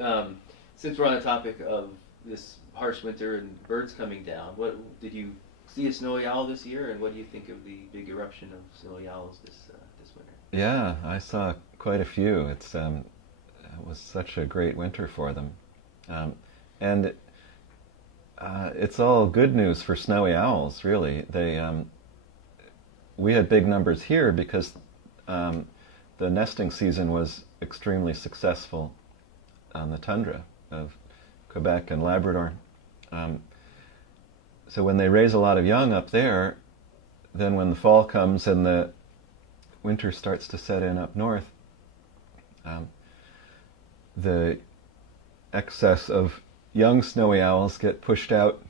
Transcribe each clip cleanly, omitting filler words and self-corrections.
Um, since we're on the topic of this harsh winter and birds coming down, what did you see a snowy owl this year, and what do you think of the big eruption of snowy owls this winter? Yeah, I saw quite a few. It was such a great winter for them, um, and it's all good news for snowy owls. Really, we had big numbers here because um, the nesting season was extremely successful on the tundra of Quebec and Labrador. Um, so when they raise a lot of young up there, then when the fall comes and the winter starts to set in up north, um, the excess of young snowy owls get pushed out.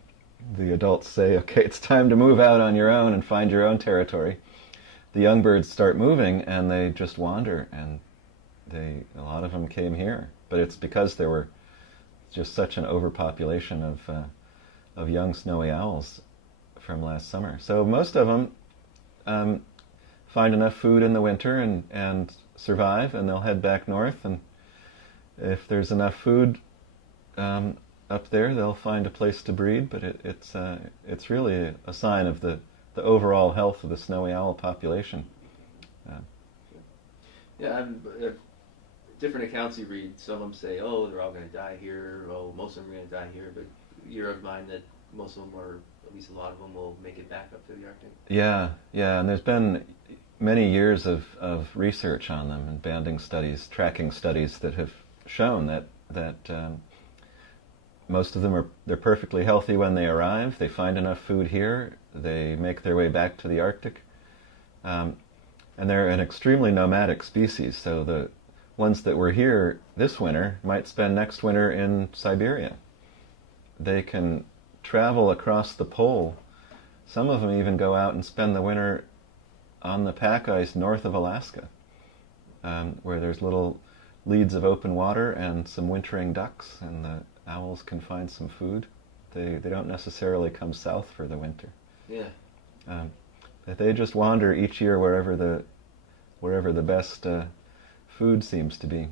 The adults say, okay, it's time to move out on your own and find your own territory. The young birds start moving and they just wander, and a lot of them came here. But it's because there were just such an overpopulation of young snowy owls from last summer. So most of them find enough food in the winter and survive, and they'll head back north. And if there's enough food up there, they'll find a place to breed. But it's really a sign of the overall health of the snowy owl population. Uh, Yeah, different accounts you read. Some of them say, "Oh, they're all going to die here." Oh, most of them are going to die here. But you're of mind that most of them, or at least a lot of them, will make it back up to the Arctic. yeah, yeah, and there's been many years of research on them and banding studies, tracking studies that have shown that most of them they're perfectly healthy when they arrive. They find enough food here. They make their way back to the Arctic, and they're an extremely nomadic species. So the ones that were here this winter might spend next winter in Siberia. They can travel across the pole. Some of them even go out and spend the winter on the pack ice north of Alaska, where there's little leads of open water and some wintering ducks, and the owls can find some food. They don't necessarily come south for the winter. Yeah. Um, but they just wander each year wherever the best food seems to be.